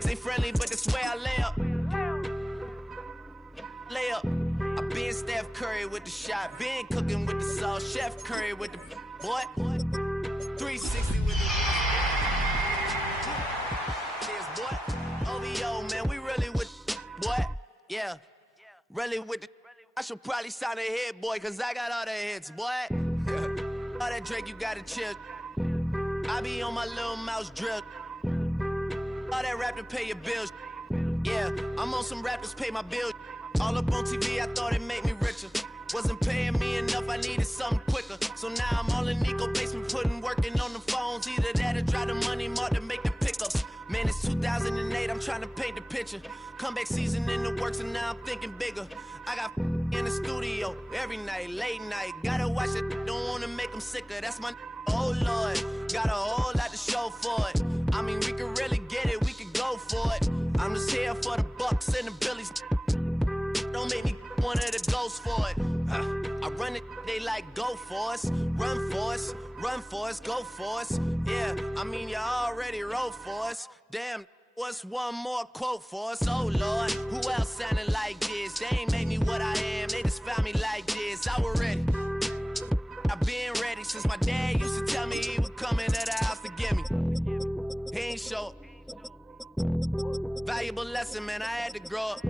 niggas ain't friendly, but that's where I lay up. Lay up. I been Steph Curry with the shot, been cooking with the sauce, Chef Curry with the boy. 360 with the boy. OVO, man, we really with boy. Yeah, really with the. I should probably sign a hit, boy, cause I got all the hits, boy. All that Drake, you gotta chill. I be on my little mouse drill. All that rap to pay your bills. Yeah, I'm on some rappers pay my bills. All up on TV, I thought it made me richer. Wasn't paying me enough, I needed something quicker. So now I'm all in Nico basement, working on the phones. Either that or drive the money mark to make the pickups. Man, it's 2008, I'm trying to paint the picture. Comeback season in the works and now I'm thinking bigger. I got in the studio every night, late night. Gotta watch it, don't wanna make them sicker. That's my oh Lord, got a whole lot to show for it. I mean, we could really get it, we could go for it. I'm just here for the Bucks and the Billies. Don't make me one of the ghosts for it. I run it, they like go for us, run for us, go for us. Yeah, I mean you already wrote for us. Damn, what's one more quote for us? Oh Lord, who else sounded like this? They ain't made me what I am, they just found me like this. I was ready. I've been ready since my dad used to tell me he would come into the house to get me. He ain't show. Valuable lesson, man, I had to grow up.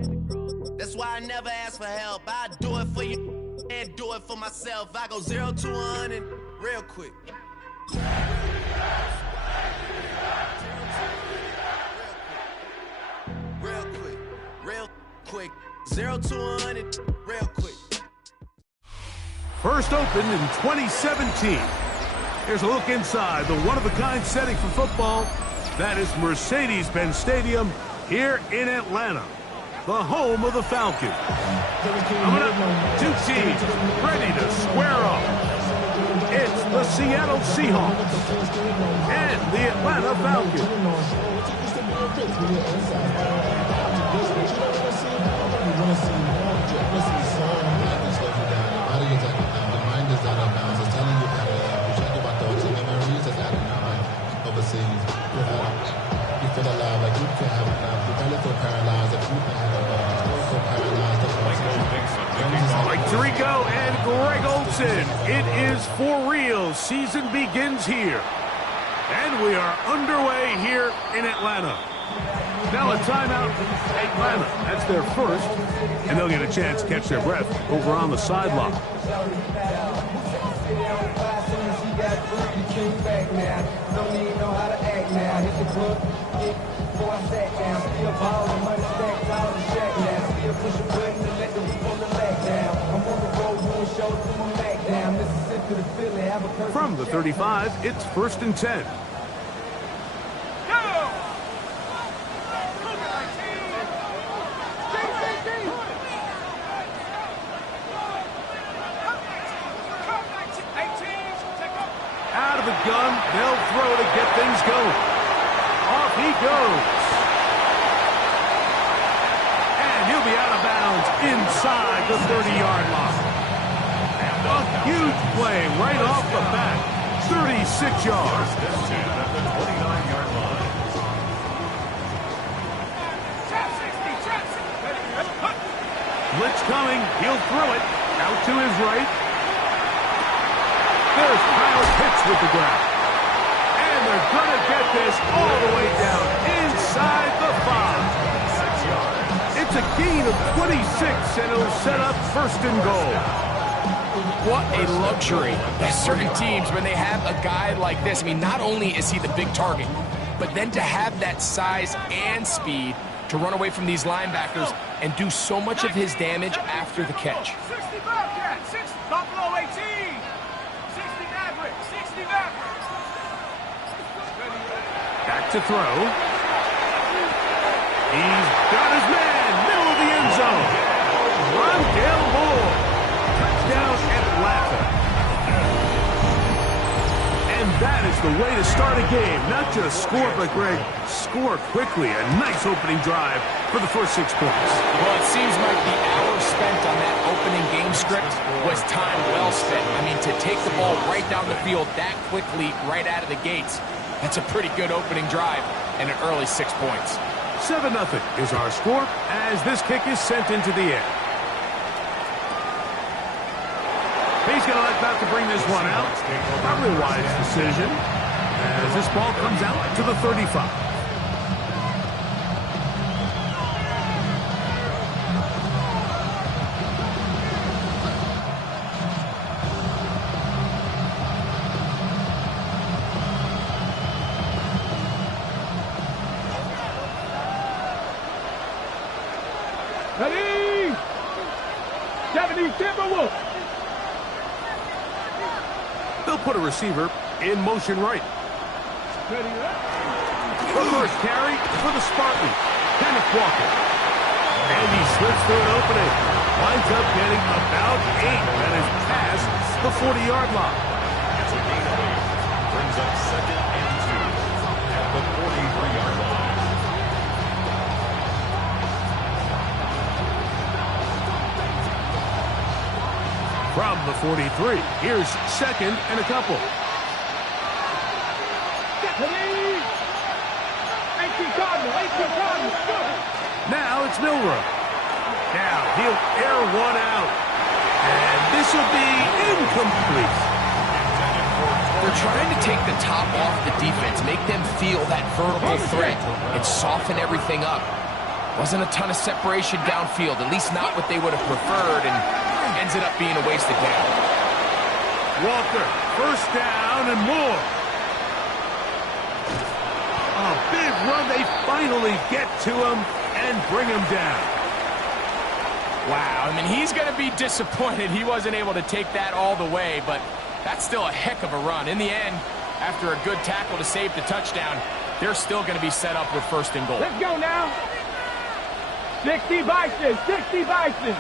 That's why I never ask for help. I do it for you and do it for myself. I go 0 to 100 real quick. Real quick. 0 to 100 real quick. First opened in 2017. Here's a look inside the one-of-a-kind setting for football. That is Mercedes-Benz Stadium here in Atlanta, the home of the Falcons. Coming up, two teams ready to square off. It's the Seattle Seahawks and the Atlanta Falcons. You feel alive like you can have enough. You probably feel paralyzed if you can have enough. So paralyzed. Mike Tirico and Greg Olsen. It is for real. Season begins here. And we are underway here in Atlanta. Now a timeout. Atlanta, that's their first. And they'll get a chance to catch their breath over on the sideline. From the 35, it's 1st and 10. Out of the gun, they'll throw to get things going. Off he goes. And he'll be out of bounds inside the 30-yard line. A huge play right off the bat. 36 yards. Blitz coming. He'll throw it. Out to his right. There's Kyle Pitts with the grab. And they're going to get this all the way down inside the 5. It's a gain of 26, and it'll set up 1st and goal. What a luxury. There's certain teams, when they have a guy like this, I mean, not only is he the big target, but then to have that size and speed to run away from these linebackers and do so much of his damage after the catch. 60 Bobcat, 6 Buffalo 18. 60 Maverick, 60 Maverick. Back to throw. He's got his man, middle of the end zone. Rondale Moore. Touchdown Atlanta. And that is the way to start a game. Not just score, but Greg, score quickly. A nice opening drive for the first 6 points. Well, it seems like the hour spent on that opening game script was time well spent. I mean, to take the ball right down the field that quickly right out of the gates, that's a pretty good opening drive and an early 6 points. 7-0 is our score as this kick is sent into the air. He's going to elect not to bring this one out. Probably a wise decision as this ball comes out to the 35. Ready? 70 Timberwolves. They'll put a receiver in motion right. Ready? The first carry for the Spartans, Kenneth Walker. And he slips through an opening. Winds up getting about 8. That is past the 40-yard line. It's a gain of 8. Brings up 2nd and 2 at the 43-yard line. From the 43, here's 2nd and a couple. Now it's Milroe. Now he'll air one out. And this will be incomplete. They're trying to take the top off the defense, make them feel that vertical threat, and soften everything up. Wasn't a ton of separation downfield, at least not what they would have preferred, and ends it up being a wasted down. Walker, first down and more. A big run. They finally get to him and bring him down. Wow, I mean, he's going to be disappointed he wasn't able to take that all the way, but that's still a heck of a run. In the end, after a good tackle to save the touchdown, they're still going to be set up with 1st and goal. Let's go now. 60 Bison, 60 Bison.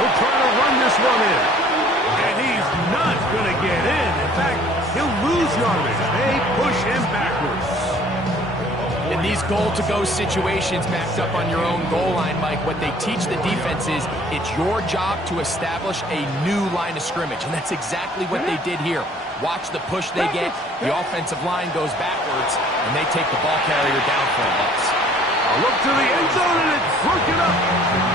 They'll try to run this one in. And he's not going to get in. In fact, he'll lose yardage. They push him backwards. In these goal-to-go situations backed up on your own goal line, Mike, what they teach the defense is it's your job to establish a new line of scrimmage, and that's exactly what they did here. Watch the push they get. The offensive line goes backwards, and they take the ball carrier down for a loss. A look to the end zone, and it's broken up.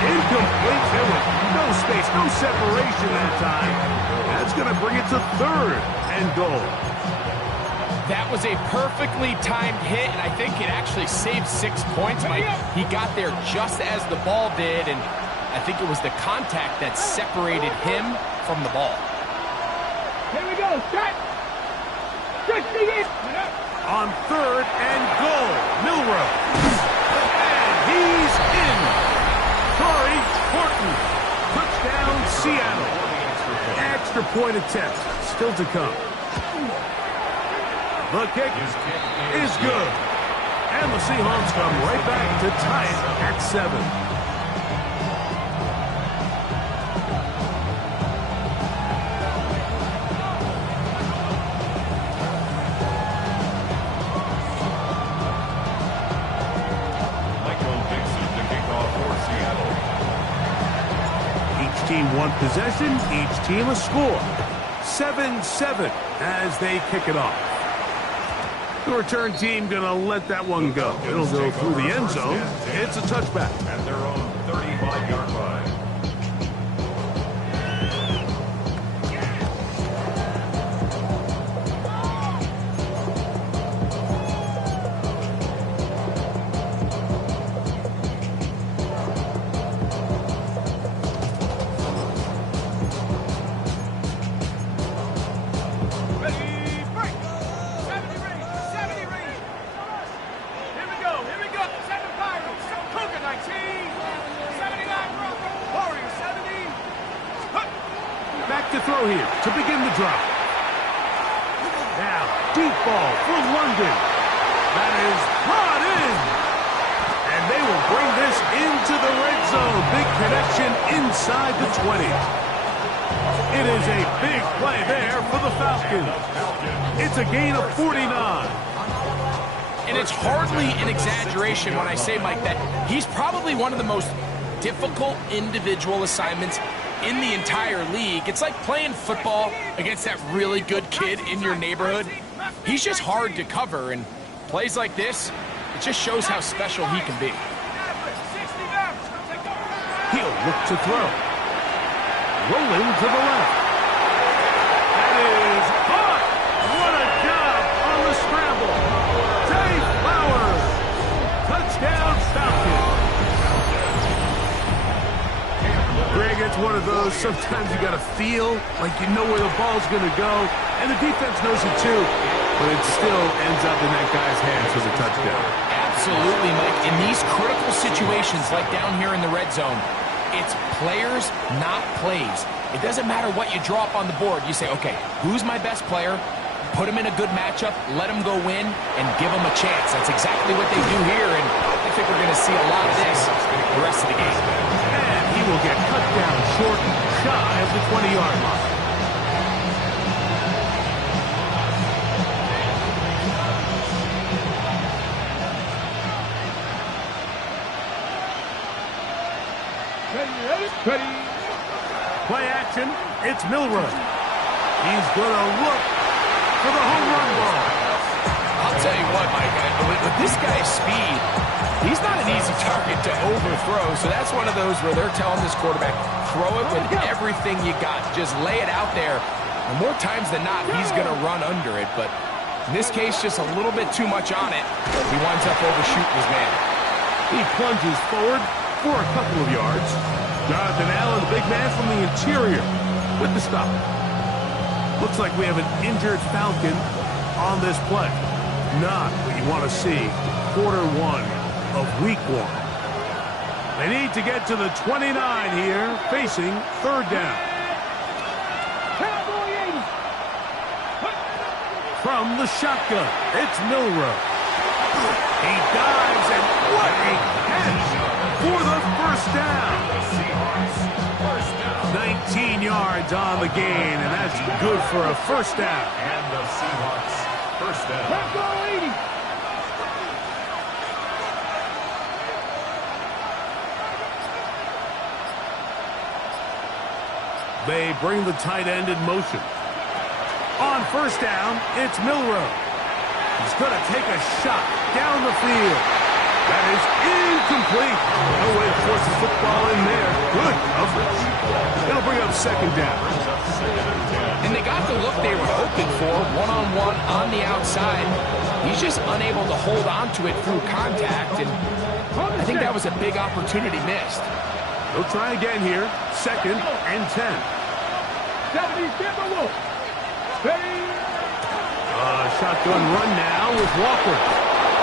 Incomplete. There was no space, no separation that time. That's going to bring it to 3rd and goal. That was a perfectly timed hit, and I think it actually saved 6 points, Mike. He got there just as the ball did, and I think it was the contact that separated him from the ball. Here we go, set. 60 it. On 3rd and goal, Milroe. And he's in. Corey Horton. Touchdown, Seattle. Extra point attempt still to come. The kick is good. And the Seahawks come right back to tie it at 7. Each team one possession, each team a score. 7-7 as they kick it off. The return team going to let that one go. It'll go through the end zone. It's a touchback. At their own 35-yard line. Back to throw here to begin the drive. Now, deep ball for London. That is brought in. And they will bring this into the red zone. Big connection inside the 20. It is a big play there for the Falcons. It's a gain of 49. And it's hardly an exaggeration when I say, Mike, that he's probably one of the most difficult individual assignments in the entire league. It's like playing football against that really good kid in your neighborhood. He's just hard to cover, and plays like this, it just shows how special he can be. He'll look to throw. Rolling to the left. That is caught. What a job on the scramble. Zay Flowers. Touchdown Falcons. Greg, it's one of those, sometimes you got to feel like you know where the ball's going to go, and the defense knows it too, but it still ends up in that guy's hands for the touchdown. Absolutely, Mike. In these critical situations, like down here in the red zone, it's players, not plays. It doesn't matter what you draw up on the board. You say, okay, who's my best player? Put him in a good matchup, let him go win, and give him a chance. That's exactly what they do here, and I think we're going to see a lot of this the rest of the game. And he will get cut down short, shy of the 20-yard line. Ready. Play action, it's Milroe. He's going to look for the home run ball. I'll tell you what, Mike, with this guy's speed, he's not an easy target to overthrow, so that's one of those where they're telling this quarterback, throw it with everything you got. Just lay it out there. And more times than not, he's going to run under it, but in this case, just a little bit too much on it. He winds up overshooting his man. He plunges forward for a couple of yards. Jonathan Allen, the big man from the interior, with the stop. Looks like we have an injured Falcon on this play. Not what you want to see quarter one of week one. They need to get to the 29 here, facing third down. From the shotgun, it's Milroe. He dives, and what a catch for the first down. 19 yards on the gain, and that's good for a first down. And the Seahawks first down. They bring the tight end in motion. On first down, it's Milroe. He's going to take a shot down the field. That is incomplete. No way to force the football in there. Good coverage. It'll bring up second down. And they got the look they were hoping for, one-on-one on the outside. He's just unable to hold on to it through contact, and I think that was a big opportunity missed. They'll try again here. Second and 10. Shotgun run now with Walker.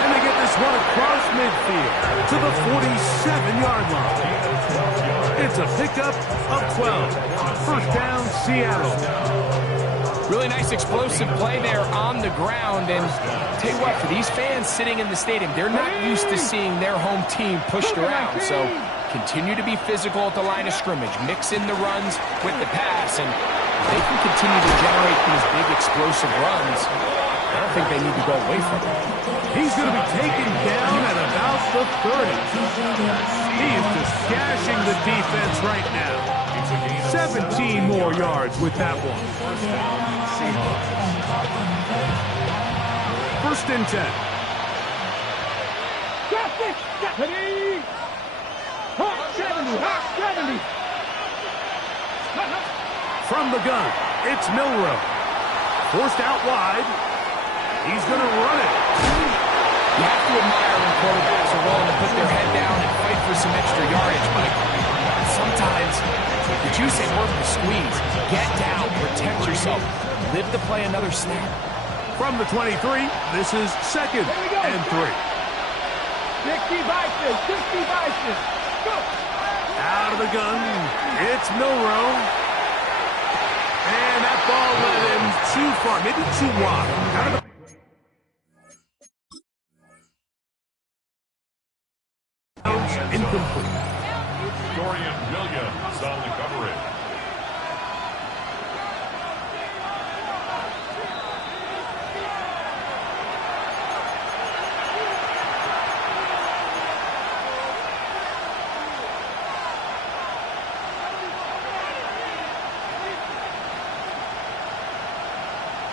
And they get this one across midfield to the 47-yard line. It's a pickup of 12. First down, Seattle. Really nice explosive play there on the ground. And tell you what, for these fans sitting in the stadium, they're not used to seeing their home team pushed around. So continue to be physical at the line of scrimmage. Mix in the runs with the pass. And they can continue to generate these big explosive runs. I don't think they need to go away from it. He's going to be taken down at about the 30. He is just gashing the defense right now. 17 more yards with that one. First and 10. From the gun, it's Milroe. Forced out wide. He's going to run it. You have to admire when quarterbacks are willing to put their head down and fight for some extra yardage, Mike. Sometimes the juice ain't worth the squeeze. Get down, protect yourself, live to play another snap. From the 23, this is second and 3. 60 Vices. Go. Out of the gun, it's Milroe. And that ball led him too far, maybe too wide. Out of the incomplete. Dorian Williams on the coverage.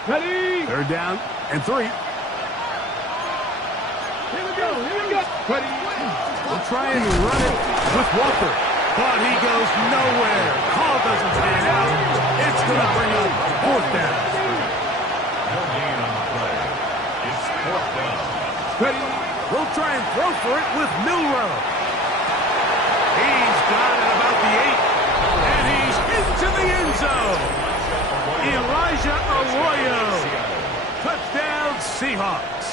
Ready? Third down and 3. Here we go. Ready? We'll try and run it with Walker. But he goes nowhere. Call doesn't pan out. It's going to bring up 4th down. No gain on the play. It's 4th down. Ready? We'll try and throw for it with Milrow. He's got it about the 8. And he's into the end zone. Elijah Arroyo. Touchdown, Seahawks.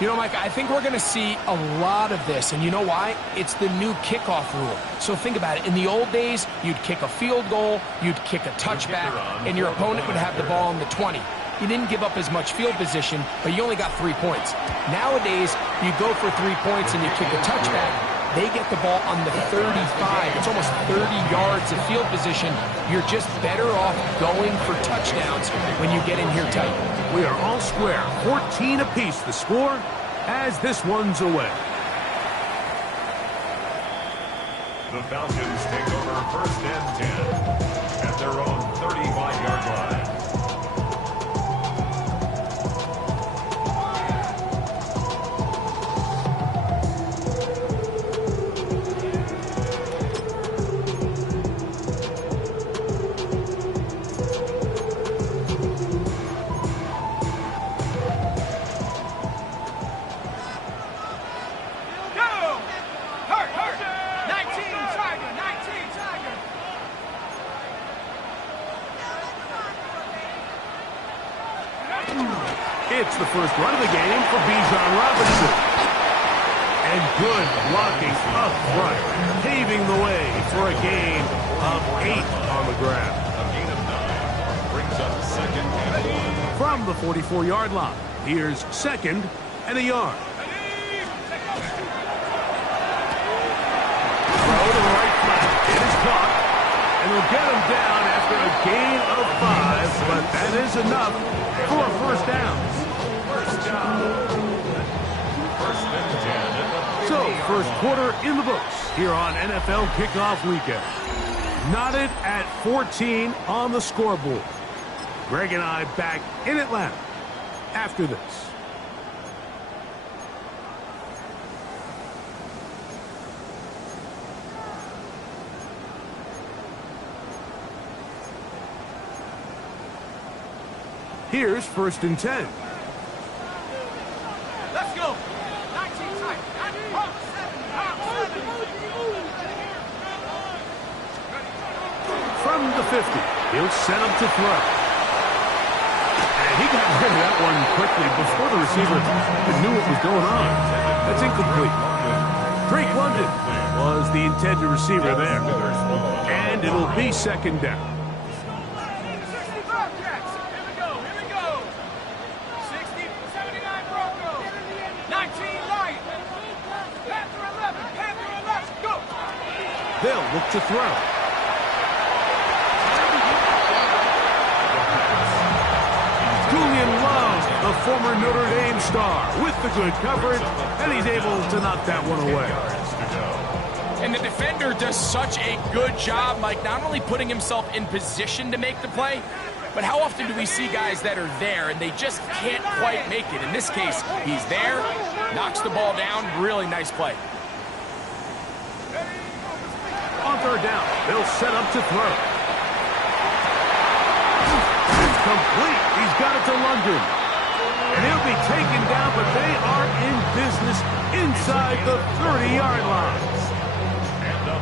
You know, Mike, I think we're going to see a lot of this, and you know why? It's the new kickoff rule. So think about it. In the old days, you'd kick a field goal, you'd kick a touchback, and your opponent would have the ball on the 20. You didn't give up as much field position, but you only got 3 points. Nowadays, you go for 3 points and you kick a touchback. They get the ball on the 35. It's almost 30 yards of field position. You're just better off going for touchdowns when you get in here tight. We are all square. 14 apiece the score as this one's away. The Falcons take over 1st and 10 at their own 35-yard line. It's the first run of the game for Bijan Robinson. And good blocking up front, paving the way for a gain of 8 on the ground. A gain of 9 brings up 2nd and 1. From the 44-yard line, here's 2nd and a yard. Throw to the right flat. It is caught. And they'll get him down after a gain of 5, but that is enough for a 1st down. So, first quarter in the books here on NFL Kickoff Weekend. Knotted at 14 on the scoreboard. Greg and I back in Atlanta after this. Here's 1st and 10. Let's go. 19 tight. From the 50, he'll set him to throw. And he got rid of that one quickly before the receiver knew what was going on. That's incomplete. Drake London was the intended receiver there. And it'll be 2nd down. 65 Jets. Here we go. 60, 79 Broncos. 19 Lions. Panther 11. Go. They'll look to throw. Julian Love, the former Notre Dame star, with the good coverage, and he's able to knock that one away. And the defender does such a good job, Mike, not only putting himself in position to make the play, but how often do we see guys that are there and they just can't quite make it? In this case, he's there, knocks the ball down, really nice play. On 3rd down, they'll set up to throw. It's complete. He's got it to London. And he'll be taken down, but they are in business inside the 30-yard line.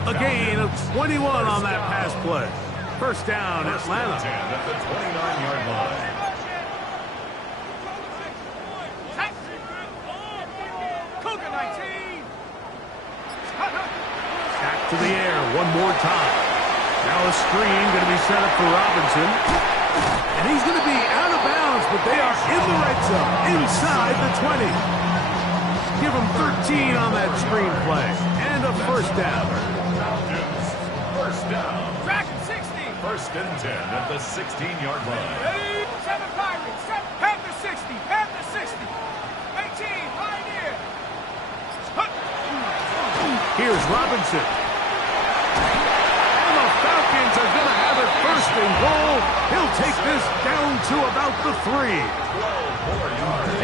A gain of 21 on that pass play. 1st down, Atlanta. At the 29-yard line. Cougar 19. Back to the air one more time. Now a screen going to be set up for Robinson. And he's going to be out of bounds, but they are in the red zone, inside the 20. Give him 13 on that screen play. And a 1st down. 1st down. Dragon 60. 1st and 10 at the 16-yard line. Ready? 7 Pirates. 7 Panther 60. Panther 60. 18 Pioneer. Here's Robinson. And the Falcons are going to have it 1st and goal. He'll take this down to about the 3.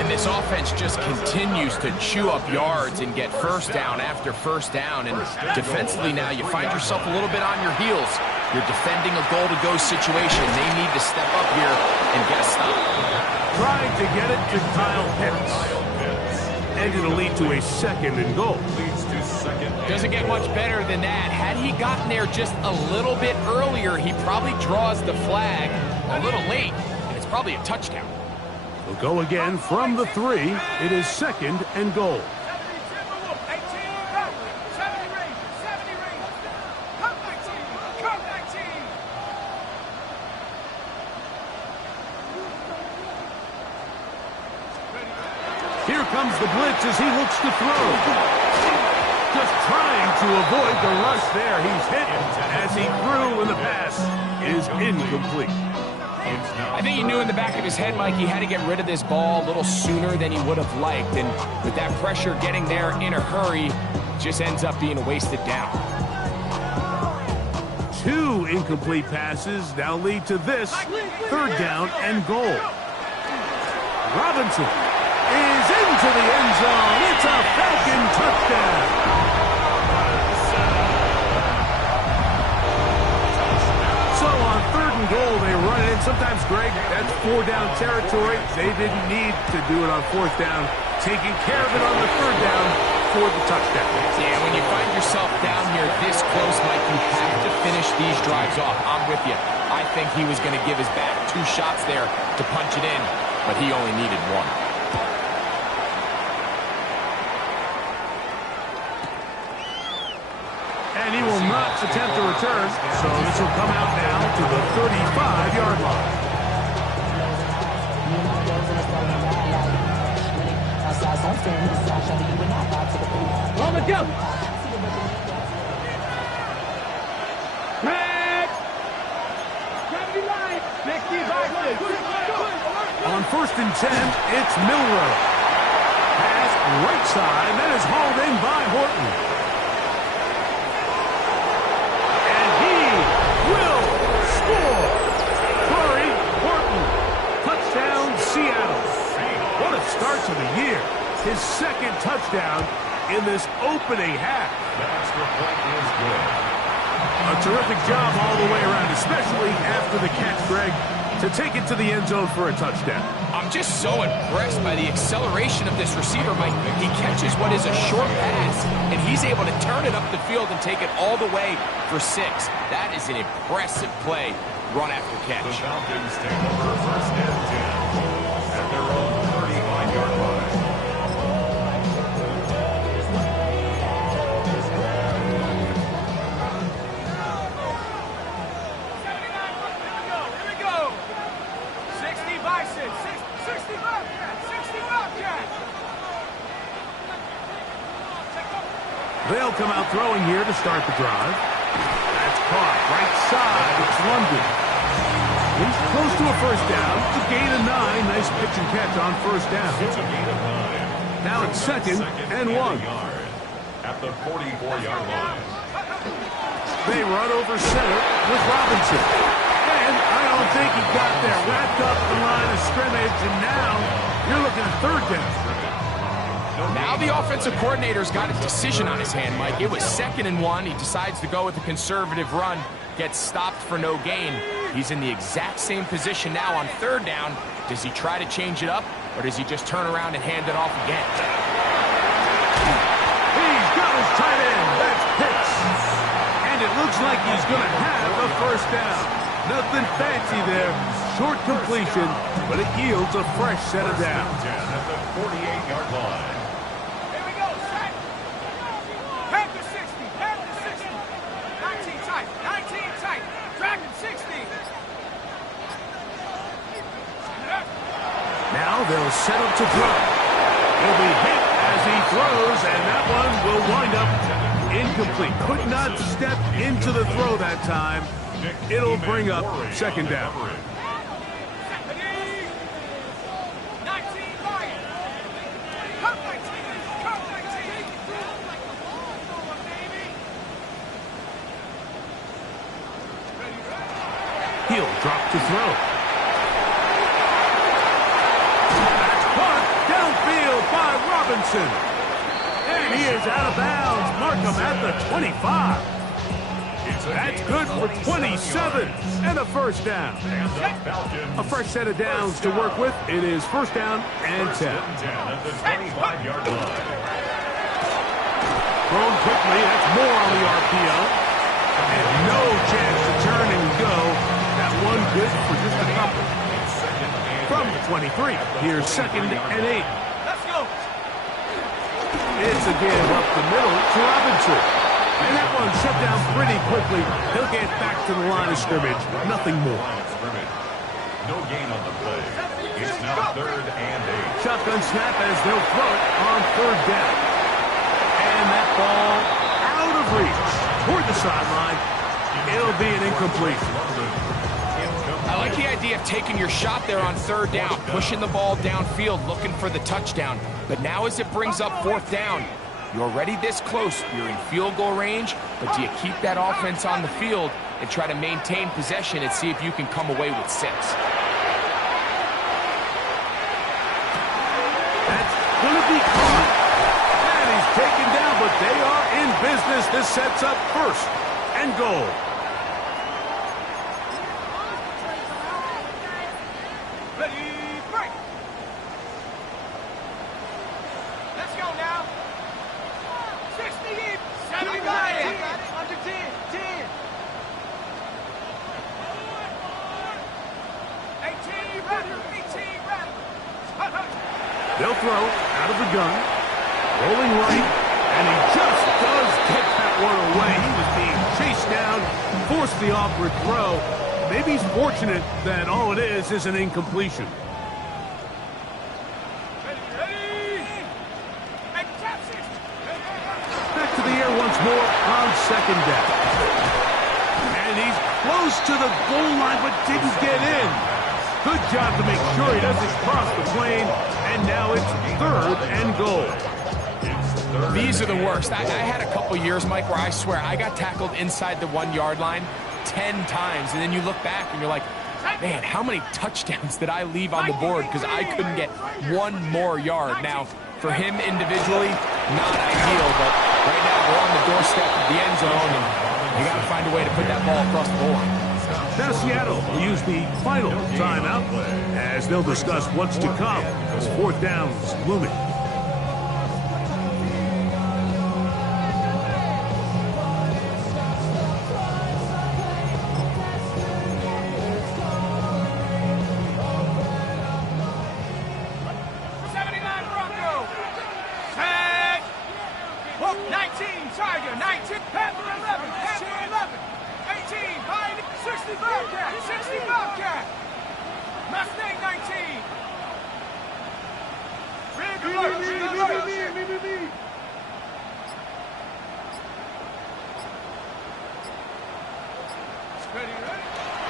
And this offense just continues to chew up yards and get first down after first down. And defensively now, you find yourself a little bit on your heels. You're defending a goal-to-go situation. They need to step up here and get a stop. Trying to get it to Kyle Pitts. And it'll lead to a 2nd and goal. Doesn't get much better than that. Had he gotten there just a little bit earlier, he probably draws the flag a little late, and it's probably a touchdown. We'll go again from the 3. It is 2nd and goal. Here comes the blitz as he looks to throw. Just trying to avoid the rush there. He's hit as he threw, and the pass is incomplete. I think he knew in the back of his head, Mike, he had to get rid of this ball a little sooner than he would have liked. And with that pressure getting there in a hurry, just ends up being a wasted down. 2 incomplete passes now lead to this 3rd down and goal. Robinson is into the end zone. It's a Falcon touchdown. So on 3rd and goal, they run it in. Sometimes, Greg, that's 4-down territory. They didn't need to do it on 4th down. Taking care of it on the 3rd down for the touchdown. Yeah, when you find yourself down here this close, Mike, you have to finish these drives off. I'm with you. I think he was going to give his back 2 shots there to punch it in, but he only needed 1. And he will not attempt to return, so this will come out now to the 35-yard line. On the jump. On 1st and 10, it's Milroe. Pass right side, that is hauled in by Horton. Start to the year, his 2nd touchdown in this opening half. A terrific job all the way around, especially after the catch, Greg, to take it to the end zone for a touchdown. I'm just so impressed by the acceleration of this receiver, Mike. He catches what is a short pass, and he's able to turn it up the field and take it all the way for 6. That is an impressive play, run after catch. The Falcons take over 1st and 10 at their own 35-yard line. They'll come out throwing here to start the drive. That's caught right side. It's London. He's close to a 1st down. It's a gain of 9. Nice pitch and catch on 1st down. It's a gain of 9. Now it's 2nd and 1. At the 44-yard line. They run over center with Robinson. And I don't think he got there. Wrapped up the line of scrimmage, and now you're looking at 3rd down. Now the offensive coordinator's got a decision on his hand, Mike. It was 2nd and 1. He decides to go with a conservative run, gets stopped for no gain. He's in the exact same position now on 3rd down. Does he try to change it up, or does he just turn around and hand it off again? He's got his tight end. That's Pitts. And it looks like he's going to have a 1st down. Nothing fancy there. Short completion, but it yields a fresh set of downs. At the 48-yard line. Now they'll set up to throw. He'll be hit as he throws, and that one will wind up incomplete. Could not step into the throw that time. It'll bring up 2nd down. He'll drop to throw. Robinson. And he is out of bounds. Mark him at the 25. That's good for 27 and a first down. A fresh set of downs to work with. It is first down and 10. At the 25-yard line. Thrown quickly. That's more on the RPO. And no chance to turn and go. That one good for just a couple. From the 23, here's second and 8. Let's go. It's a give up the middle to Robinson. And that one shut down pretty quickly. He'll get back to the line of scrimmage. Nothing more. No gain on the play. It's now third and 8. Shotgun snap as they'll throw it on third down. And that ball out of reach toward the sideline. It'll be an incompletion. I like the idea of taking your shot there on third down, pushing the ball downfield, looking for the touchdown. But now as it brings up fourth down, you're already this close. You're in field goal range, but do you keep that offense on the field and try to maintain possession and see if you can come away with 6? That's going to be caught. And he's taken down, but they are in business. This sets up first and goal. Ready, break. Let's go now. 60, 70, under 10, 10. 18, rather, 18, rather. They'll throw out of the gun. Rolling right. And he just does get that one away. He was being chased down, forced the awkward throw. Maybe he's fortunate that all it is an incompletion. Back to the air once more on second down. And he's close to the goal line but didn't get in. Good job to make sure he doesn't cross the plane. And now it's third and goal. These are the worst. I had a couple years, Mike, where I swear I got tackled inside the 1-yard line 10 times. And then you look back and you're like, man, how many touchdowns did I leave on the board because I couldn't get one more yard? Now, for him individually, not ideal, but right now we're on the doorstep of the end zone, and you got to find a way to put that ball across the goal line. Now Seattle will use the final timeout as they'll discuss what's to come as fourth down's looming.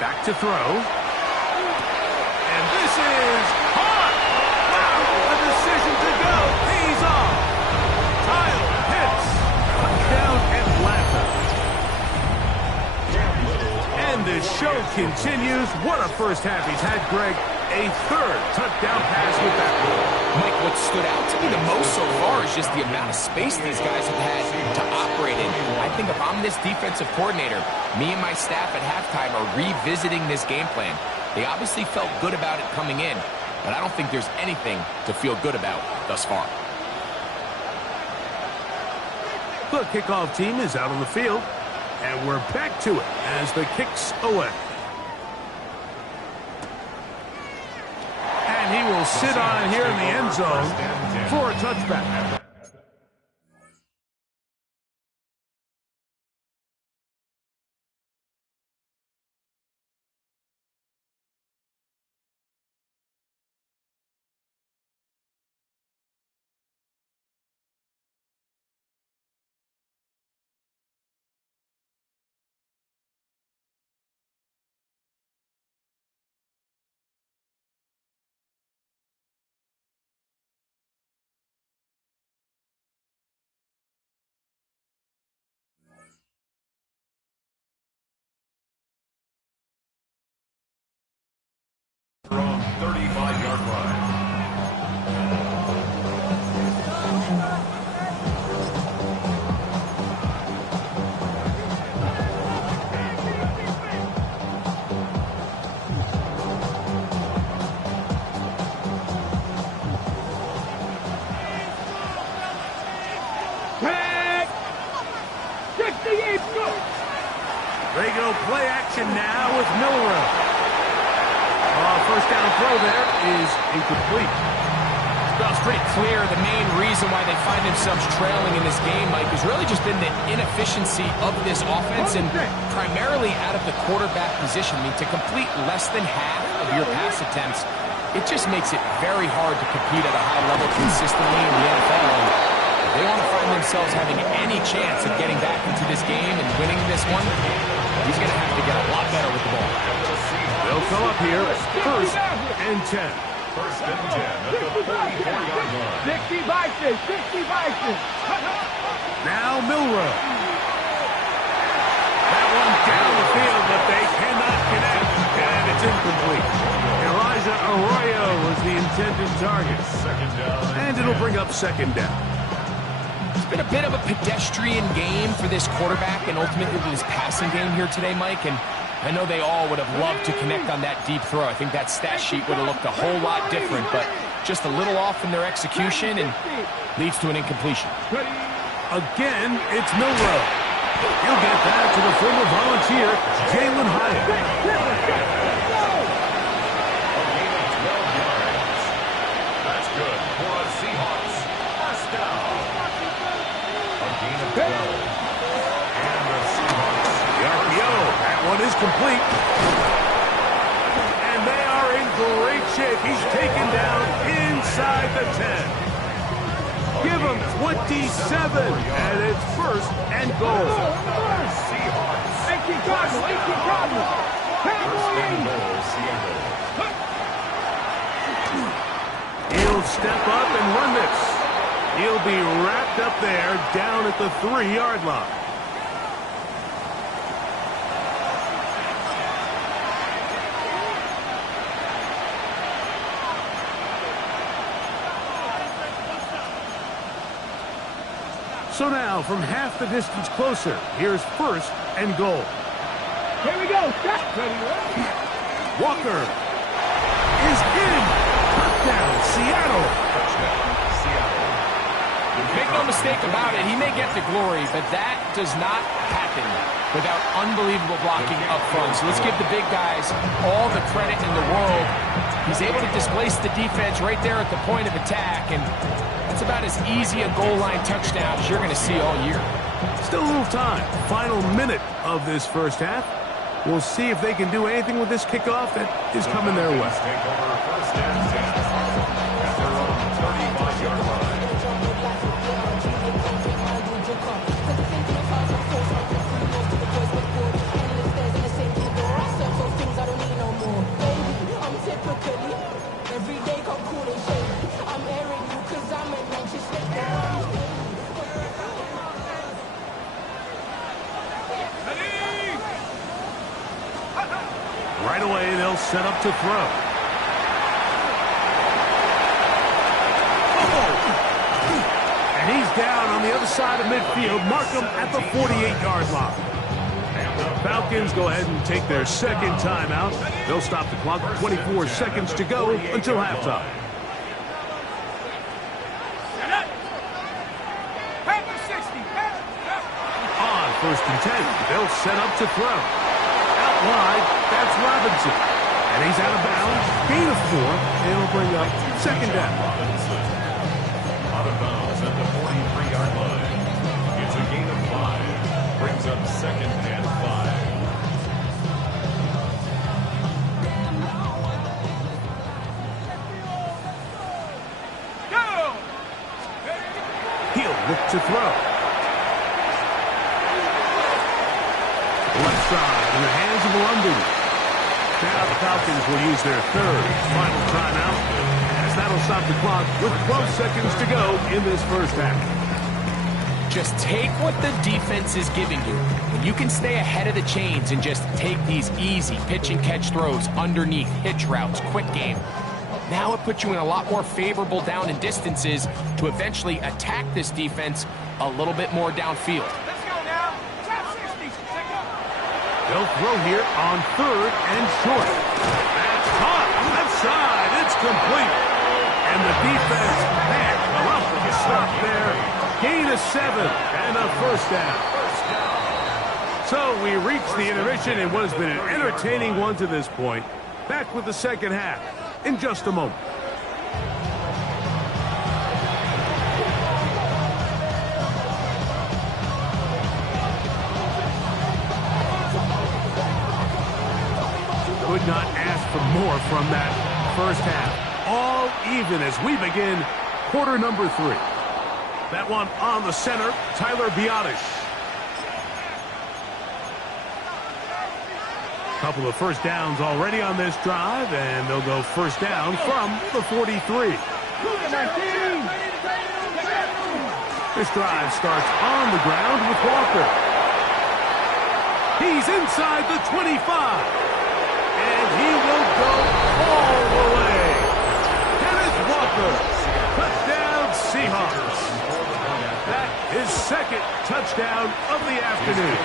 Back to throw. And this is hard. Wow, a decision to go. Pays off. Kyle Pitts. Touchdown Atlanta. And the show continues. What a first half he's had, Greg. A third touchdown pass with that ball. Mike, what stood out to me the most so far is just the amount of space these guys have had to operate in. I think if I'm this defensive coordinator, me and my staff at halftime are revisiting this game plan. They obviously felt good about it coming in, but I don't think there's anything to feel good about thus far. The kickoff team is out on the field, and we're back to it as the kick's away. And he will sit on here in the end zone for a touchback. And now with Milroe. First down throw there is incomplete. Well, it's pretty clear the main reason why they find themselves trailing in this game, Mike, has really just been the inefficiency of this offense and primarily out of the quarterback position. I mean, to complete less than half of your pass attempts, it just makes it very hard to compete at a high level consistently in the NFL. And if they want to find themselves having any chance of getting back into this game and winning this one, he's going to have to get a lot better with the ball. They'll come up here, 1st and 10. First and 10 at the 44-yard line. 60 Vikings, 60 Vikings. Now Milroe. That one down the field, but they cannot connect, and it's incomplete. Elijah Arroyo was the intended target. Second down. And it'll bring up second down. It's been a bit of a pedestrian game for this quarterback and ultimately this passing game here today, Mike, and I know they all would have loved to connect on that deep throw. I think that stat sheet would have looked a whole lot different, but just a little off in their execution and leads to an incompletion. Again, it's Milroe. He'll get that to the former Volunteer, Jalen Hyatt. A gain of 12 yards. That's good for a Seahawks. First down. A gain of 12. And the Seahawks. The RPO. That one is complete. And they are in great shape. He's taken down inside the 10. Give him 27, and it's 1st and goal. Seahawks. 18 Cardinals, 18 Cardinals. First and goal, Seattle. He'll step up and run this. He'll be wrapped up there down at the 3-yard line. So now, from half the distance closer, here's 1st and goal. Here we go. Walker is in. Touchdown, Seattle. Touchdown, Seattle. Make no mistake about it, he may get the glory, but that does not happen without unbelievable blocking up front. So let's give the big guys all the credit in the world. He's able to displace the defense right there at the point of attack, and that's about as easy a goal line touchdown as you're going to see all year. Still a little time. Final minute of this first half. We'll see if they can do anything with this kickoff that is coming their way. Take over first and 10 at their own 35-yard line. Right away, they'll set up to throw. And he's down on the other side of midfield. Mark him at the 48-yard line. The Falcons go ahead and take their second timeout. They'll stop the clock with 24 seconds to go until halftime. On 1st and 10, they'll set up to throw. Out wide, that's Robinson. And he's out of bounds. Gain of 4. It'll bring up second down. Robinson out of bounds at the 43-yard line. It's a gain of 5. Brings up second and 5. He'll look to throw. Left side in the hands of London. Now the Falcons will use their 3rd final timeout, as that'll stop the clock with 12 seconds to go in this first half. Just take what the defense is giving you. When you can stay ahead of the chains and just take these easy pitch and catch throws underneath, hitch routes, quick game. Now it puts you in a lot more favorable down and distances to eventually attack this defense a little bit more downfield. They'll throw here on 3rd and short. That's caught. Left side. It's complete. And the defense, man, rough stop there. Gain of 7 and a first down. So we reach the intermission in what has been an entertaining one to this point. Back with the second half in just a moment. Could not ask for more from that first half. All even as we begin quarter number 3. That one on the center, Tyler Biadasz. Couple of first downs already on this drive, and they'll go first down from the 43. This drive starts on the ground with Walker. He's inside the 25. And he will go all the way. Kenneth Walker, touchdown Seahawks. That is second touchdown of the afternoon.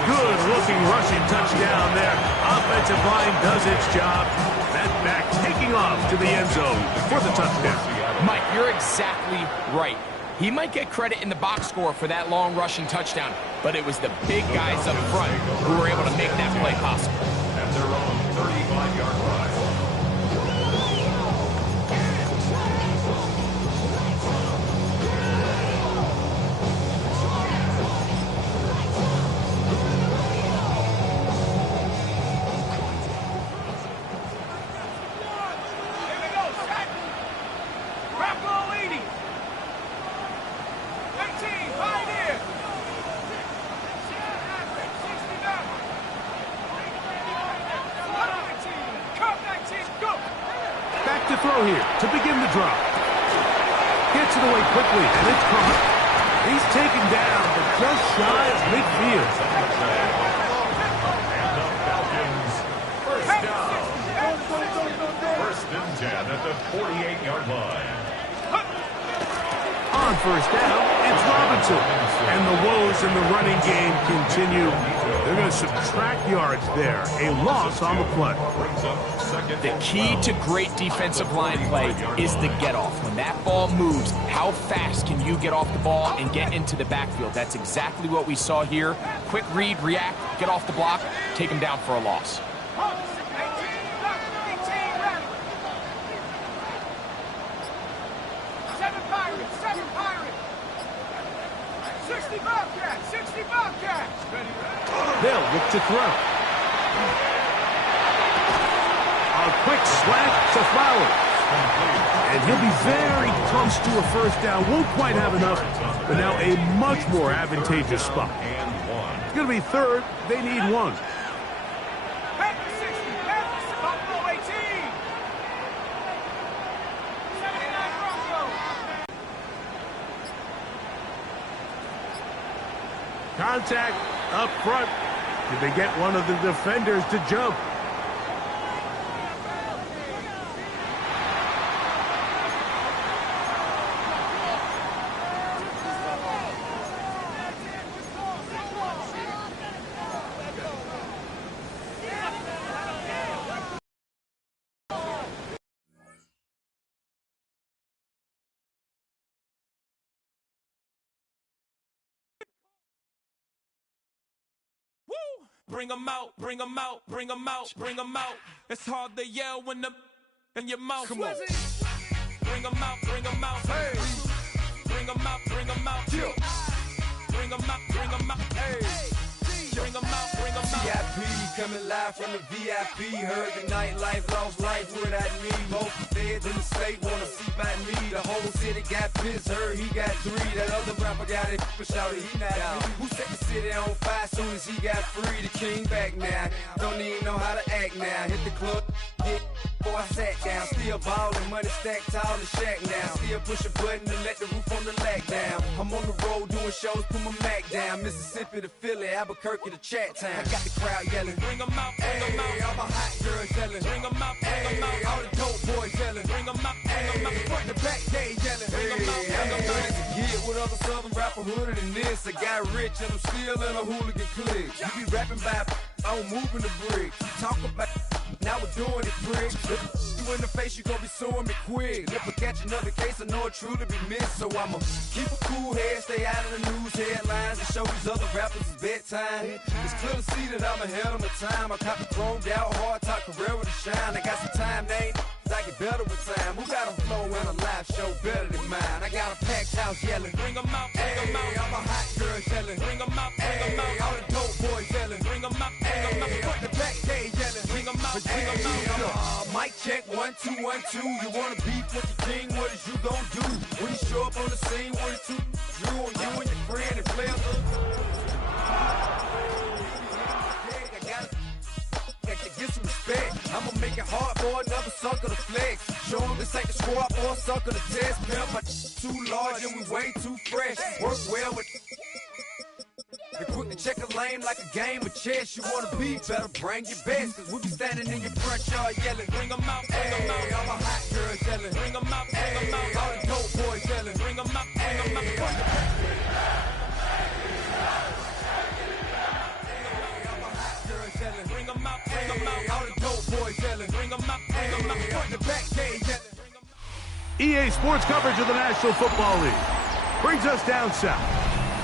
Good-looking rushing touchdown there. Offensive line does its job. That back taking off to the end zone for the touchdown. Mike, you're exactly right. He might get credit in the box score for that long rushing touchdown, but it was the big guys up front who were able to make that play possible. At their own 35-yard line. To throw here to begin the drop. Gets it away quickly, and it's caught. He's taken down, but just shy of midfield. And the Falcons, first down. First and 10 at the 48-yard line. On first down, it's Robinson. And the woes in the running game continue. They're going to subtract yards there. A loss on the play. The key to great defensive line play is the get-off. When that ball moves, how fast can you get off the ball and get into the backfield? That's exactly what we saw here. Quick read, react, get off the block, take him down for a loss. They'll look to throw. A quick slant to Flowers. And he'll be very close to a first down. Won't quite have enough, but now a much more advantageous spot. It's going to be third. They need one. Contact up front. Did they get one of the defenders to jump? Bring them out, bring them out, bring them out, bring them out. It's hard to yell when the in your mouth. Come on. Bring them out, bring them out. Hey. Bring them out, bring them out. Yeah. Bring them out, bring them out. Hey. Bring them out, bring them out. VIP coming live from the VIP. Heard the nightlife, lost life without me. Both feds in the state wanna see about me. The whole city got pissed, heard he got 3. That other rapper got it, but shouted he not out. Who set the city on fire soon as he got free? The king back now, don't even know how to act now. Hit the club, get before I sat down. Still ballin', money stacked tall in shack now. Still push a button to let the roof on the lag down. I'm on the road doing shows, put my Mac down. Mississippi to Philly, Albuquerque to Chat Town. I got the crowd yelling, bring them out, bring them out. All my hot girls yelling, bring them out, bring them out. All the dope boys yelling, bring them out, bring them out. Front the back, they yelling, bring them out, bring them out. To get with other southern rapper hooded than this. I got rich and I'm still in a hooligan clique. You be rapping by, I'm moving the bricks. You talk about now we're doing it, prick. You in the face, you gon' be suing me quick. If I catch another case, I know it truly be missed. So I'ma keep a cool head, stay out of the news headlines, and show these other rappers it's bedtime. It's clear to see that I'm ahead of my time. I caught the chromed out, hard talk career with a shine. I got some time, they ain't I get better with time. Who got a flow and a live show better than mine? I got a packed house yelling. Bring 'em out, bring 'em out. I'm a hot girl yelling. Bring 'em out, bring 'em out. All the dope boys yelling. Bring 'em out, bring 'em out. Put the back gate yelling. Bring 'em out, bring 'em out. Mic check 1 2 1 2. You wanna beef with the king? What is you gon' do when you show up on the scene? What is you on you and your friend and players? Get some respect. I'ma make it hard for another sucker to flex. Show them this ain't the squad for a sucker to test. Pimp, my too large and we way too fresh. Work well with. They quick to check a lane like a game of chess. You wanna be better, bring your best. Cause we be standing in your front yard yelling. Bring 'em out, bring 'em out. I'm a hot girl yelling. Bring 'em out, bring 'em out. All the dope boys yelling. Bring 'em out, bring 'em out. Bring 'em out, bring 'em out. All the dope boys yelling. Bring 'em out, bring 'em out. Put the back gate yelling. EA Sports coverage of the National Football League brings us down south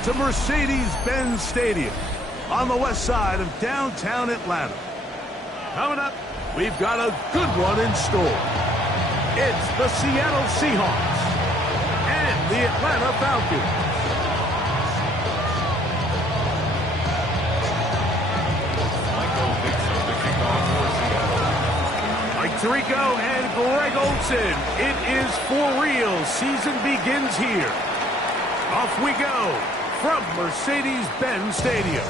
to Mercedes-Benz Stadium on the west side of downtown Atlanta. Coming up, we've got a good one in store. It's the Seattle Seahawks and the Atlanta Falcons. Mike Tirico and Greg Olsen. It is for real. Season begins here. Off we go from Mercedes-Benz Stadium.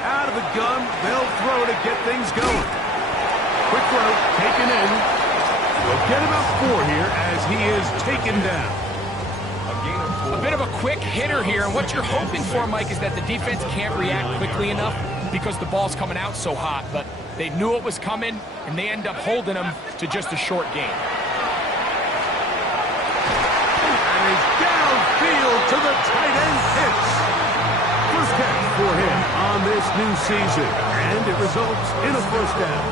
Out of the gun, they'll throw to get things going. Quick throw, taken in. We'll get about 4 here as he is taken down. A bit of a quick hitter here, and what you're hoping for, Mike, is that the defense can't react quickly enough because the ball's coming out so hot, but they knew it was coming, and they end up holding them to just a short gain. And he's downfield to the tight end hits. First catch for him on this new season, and it results in a first down.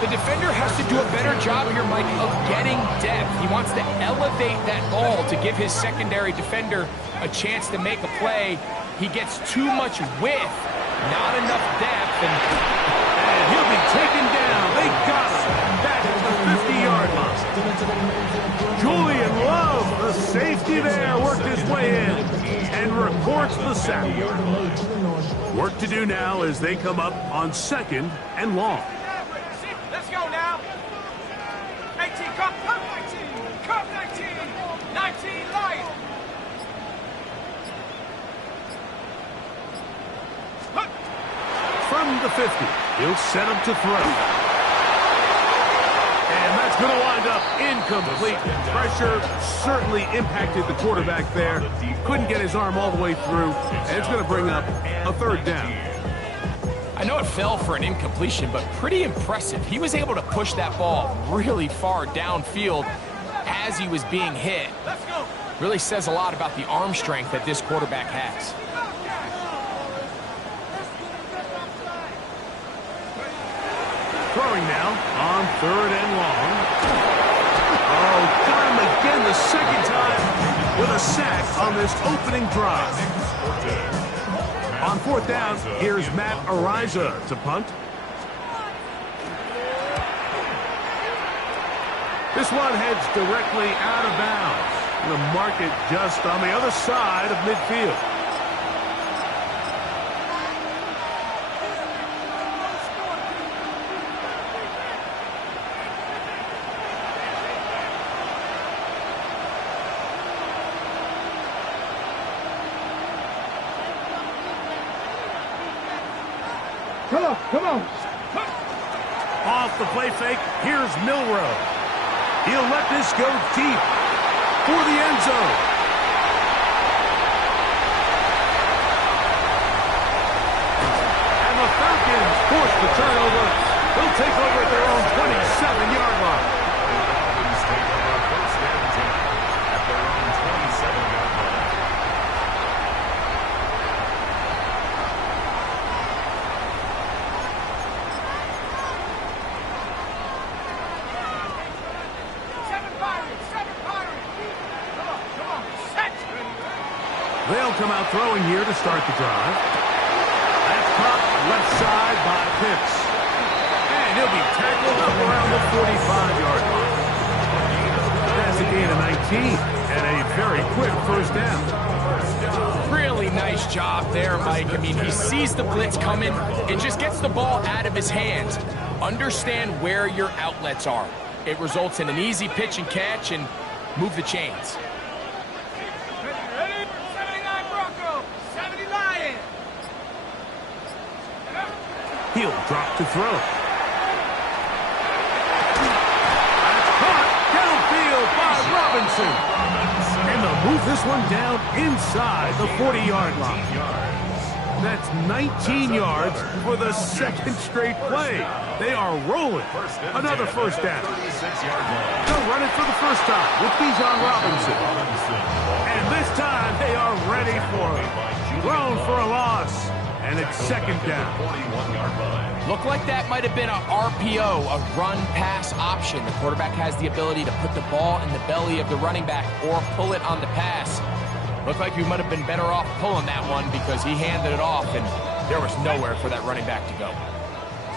The defender has to do a better job here, Mike, of getting depth. He wants to elevate that ball to give his secondary defender a chance to make a play. He gets too much width, not enough depth, and he'll be taken down. They got him back at the 50-yard line. Julian Love, the safety there, worked his way in and records the sack. Work to do now as they come up on 2nd and long. Let's go now. 18, come 19. Come 19. 19 Lion. From the 50, he'll set him to throw. And that's going to wind up incomplete. Pressure certainly impacted the quarterback there. Couldn't get his arm all the way through, and it's going to bring up a 3rd down. I know it fell for an incompletion, but pretty impressive. He was able to push that ball really far downfield as he was being hit. Let's go. Really says a lot about the arm strength that this quarterback has. Throwing now on 3rd and long. Oh, got him again the 2nd time with a sack on this opening drive. On 4th down, here's Matt Araiza to punt. This one heads directly out of bounds. The market just on the other side of midfield. Come on. Off the play fake, here's Milroe. He'll let this go deep for the end zone. And the Falcons force the turnover. They'll take over at their own 27-yard line. Falcons take over first and 10 at their own 27-yard line. They'll come out throwing here to start the drive. That's caught left side by Pitts. And he'll be tackled up around the 45-yard line. That's a gain of 19 and a very quick first down. Really nice job there, Mike. I mean, he sees the blitz coming and just gets the ball out of his hands. Understand where your outlets are. It results in an easy pitch and catch and move the chains. He'll drop to throw. That's caught downfield by Robinson. And they'll move this one down inside the 40-yard line. That's 19 yards for the second straight play. They are rolling. Another first down. They'll run it for the first time with Bijan Robinson. And this time they are ready for it. Thrown for a loss. And it's second down. Looked like that might have been a RPO, a run-pass option. The quarterback has the ability to put the ball in the belly of the running back or pull it on the pass. Looked like we might have been better off pulling that one because he handed it off, and there was nowhere for that running back to go.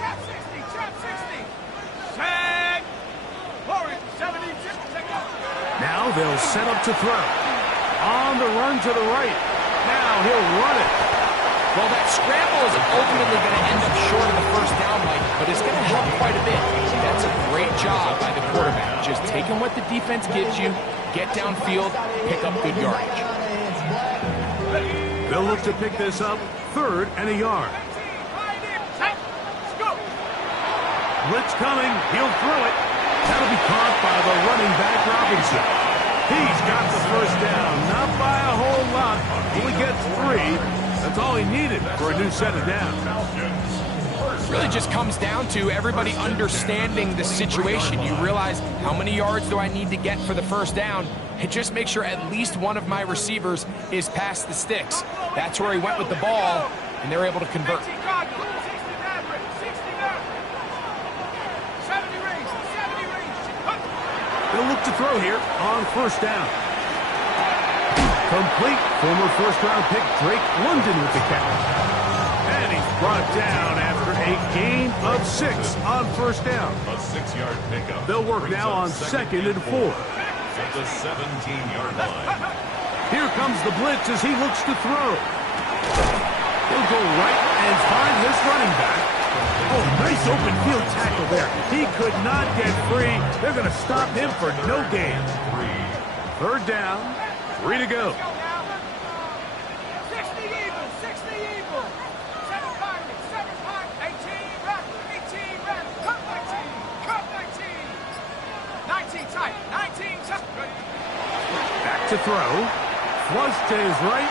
Trap 60, trap 60. Tag. Forward, 76. Now they'll set up to throw. On the run to the right. Now he'll run it. Well, that scramble is ultimately going to end up short of the first down, Mike, but it's going to help quite a bit. That's a great job by the quarterback. Just taking what the defense gives you, get downfield, pick up good yardage. They'll look to pick this up, 3rd and a yard. Blitz coming, he'll throw it. That'll be caught by the running back, Robinson. He's got the first down, not by a whole lot. Only gets 3. That's all he needed for a new set of downs. Really just comes down to everybody understanding the situation. You realize how many yards do I need to get for the first down, and just make sure at least one of my receivers is past the sticks. That's where he went with the ball, and they were able to convert. They'll look to throw here on first down. Complete. Former first-round pick Drake London with the catch. And he's brought down after a gain of 6 on first down. A 6-yard pickup. They'll work now on 2nd and 4. At the 17-yard line. Here comes the blitz as he looks to throw. He'll go right and find his running back. Oh, nice open field tackle there. He could not get free. They're going to stop him for no gain. 3rd down. 3 to go. 60 Eagles, 60 Eagles. 7 Pirates, 7 Pirates. 18 Raptors, 18 Raptors. Cut 19, cut 19. 19 tight, 19 tight. Back to throw. Flush to his right.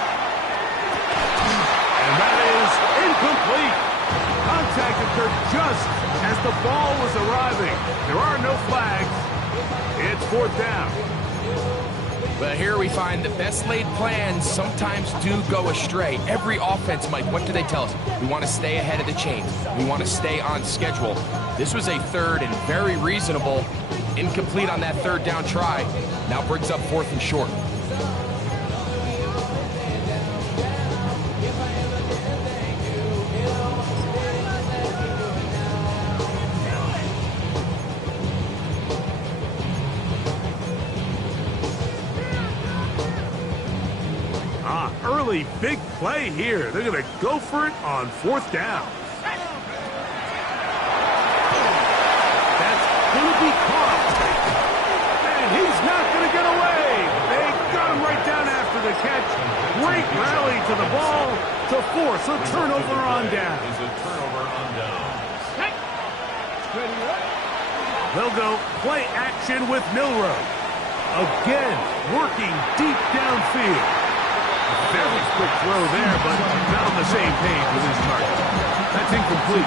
And that is incomplete. Contact occurred just as the ball was arriving. There are no flags. It's 4th down. But here we find the best laid plans sometimes do go astray. Every offense, Mike, what do they tell us? We want to stay ahead of the chains. We want to stay on schedule. This was a 3rd and very reasonable. Incomplete on that 3rd down try. Now brings up 4th and short. Early big play here. They're going to go for it on 4th down. That's going to be caught. And he's not going to get away. They got him right down after the catch. Great rally to the ball to force a turnover on down. Is a turnover on down. They'll go play action with Milroe. Again, working deep downfield. A fairly quick throw there, but not on the same page with his target. That's incomplete.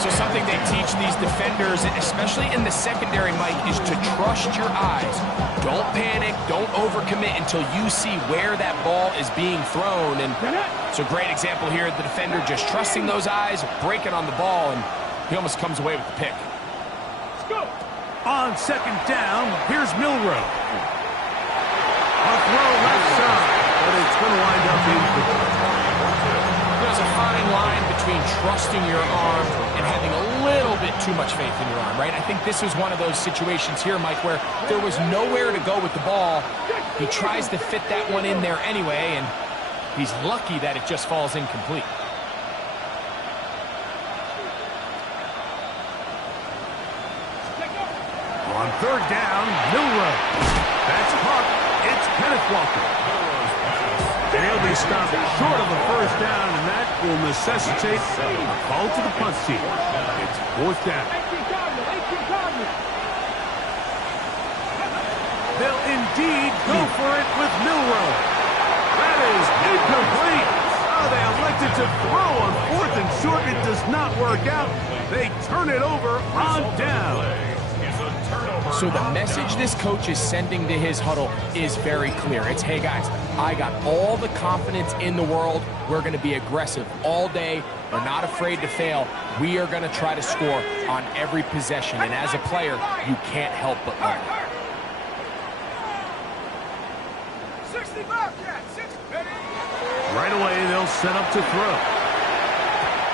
So something they teach these defenders, especially in the secondary, Mike, is to trust your eyes. Don't panic, don't overcommit until you see where that ball is being thrown. And it's a great example here, the defender just trusting those eyes, breaking on the ball, and he almost comes away with the pick. On second down, here's Milroe. A throw left side, but it's going to wind up incomplete. There's a fine line between trusting your arm and having a little bit too much faith in your arm, right? I think this was one of those situations here, Mike, where there was nowhere to go with the ball. He tries to fit that one in there anyway, and he's lucky that it just falls incomplete. On third down, Milroe. That's caught. It's Kenneth Walker. And he'll be stopped short of the first down, and that will necessitate a call to the punt team. It's fourth down. They'll indeed go for it with Milroe. That is incomplete. Oh, they elected to throw on fourth and short. It does not work out. They turn it over on down. So the message this coach is sending to his huddle is very clear. It's, hey guys, I got all the confidence in the world. We're going to be aggressive all day. We're not afraid to fail. We are going to try to score on every possession. And as a player, you can't help but learn. 60 Bobcat, 6 ready. Right away, they'll set up to throw.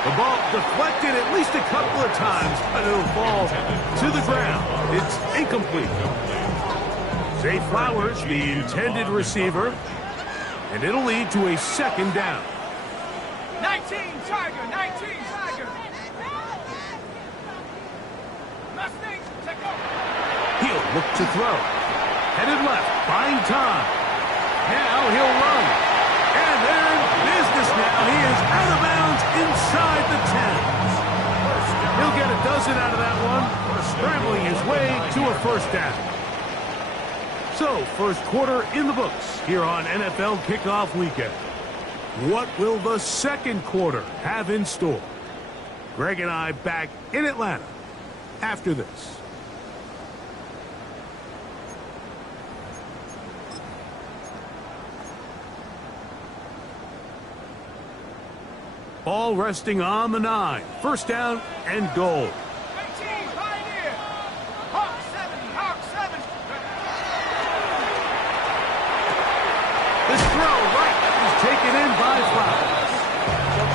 The ball deflected at least a couple of times, but it'll fall to the ground. It's incomplete. Zay Flowers, the intended receiver, and it'll lead to a second down. 19 Tiger, 19 Tiger. Mustangs, take over. He'll look to throw. Headed left, buying time. Now he'll run. And they're in business now. He is out of bounds inside the 10. He'll get a dozen out of that one, scrambling his way to a first down. So, first quarter in the books here on NFL Kickoff Weekend. What will the second quarter have in store? Greg and I back in Atlanta after this. Ball resting on the 9. First down and goal. 18 Pioneer. Hawk 7, Hawk 7. This throw right is taken in by Flowers.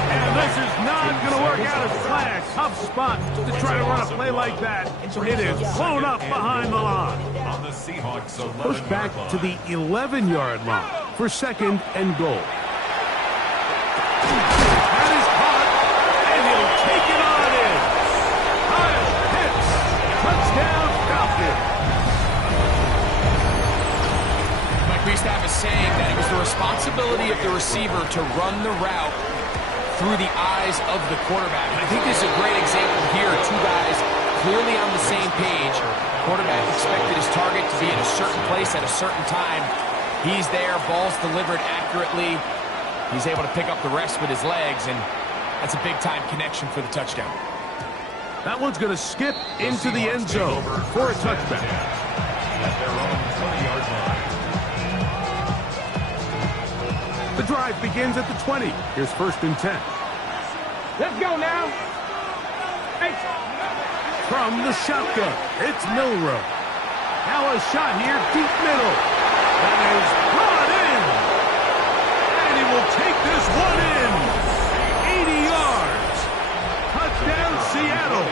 And this is not going to work out as planned. Tough spot to try to run a play like that. It is blown up behind the line. On the Seahawks 11 Push back to the 11-yard line for second and goal. That is caught, and he'll take it on in. Kyle Pitts, touchdown Falcons. Mike, we used to have a saying that it was the responsibility of the receiver to run the route through the eyes of the quarterback. And I think this is a great example here. Two guys clearly on the same page. Quarterback expected his target to be in a certain place at a certain time. He's there, ball's delivered accurately. He's able to pick up the rest with his legs, and that's a big-time connection for the touchdown. That one's going to skip into the end zone for a touchback. At their own 20-yard line. The drive begins at the 20. Here's first and 10. Let's go now. Hey. From the shotgun, it's Milroe. Now a shot here, deep middle. That is brought in. And he will take this one in. 80 yards. Touchdown, Seattle.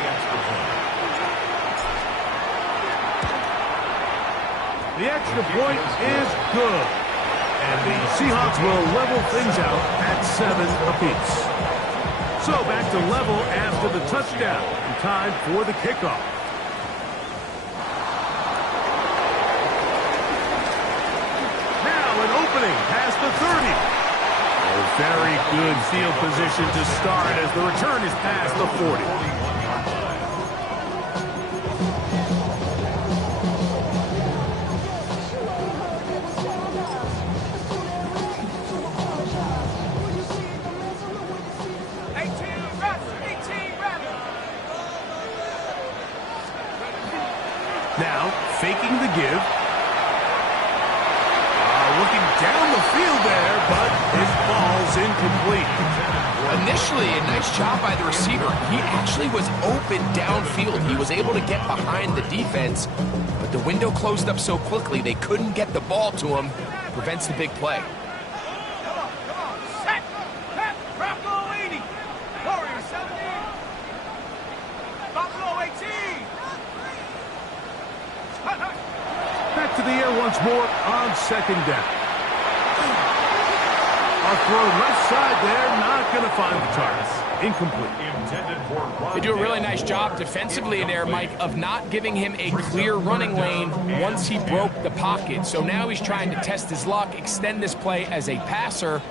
The extra point is good. And the Seahawks will level things out at 7 apiece. So back to level after the touchdown. And time for the kickoff. Now an opening past the 30. A very good field position to start as the return is past the 40. Now, faking the give. Looking down the field there, but his ball's incomplete. Initially, a nice job by the receiver. He actually was open downfield. He was able to get behind the defense, but the window closed up so quickly they couldn't get the ball to him. Prevents the big play. Set. Buffalo 80. Warriors 70. Buffalo 18. Back to the air once more on second down. A throw left side there, not going to find the target. Incomplete. They do a really nice job defensively in there, Mike, of not giving him a clear running lane once he broke the pocket. So now he's trying to test his luck, extend this play as a passer,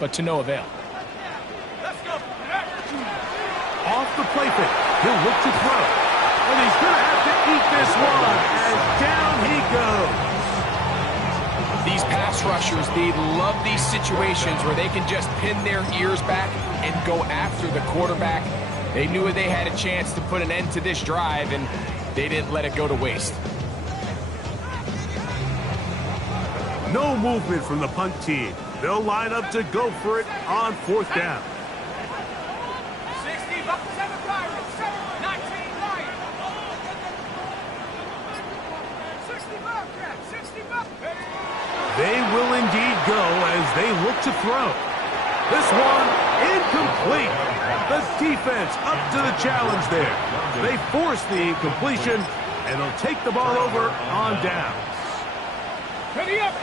but to no avail. Let's go. Off the play fake. He'll look to throw. And he's going to have to eat this one as down he goes. These pass rushers, they love these situations where they can just pin their ears back and go after the quarterback. They knew they had a chance to put an end to this drive, and they didn't let it go to waste. No movement from the punt team. They'll line up to go for it on fourth down. 60 Bucks, 7 Pirates, 19 Lions. 60 Bobcats, 60 Bucks. They will indeed go as they look to throw. This one incomplete. The defense up to the challenge there. They force the incompletion, and they'll take the ball over on downs. Ready up.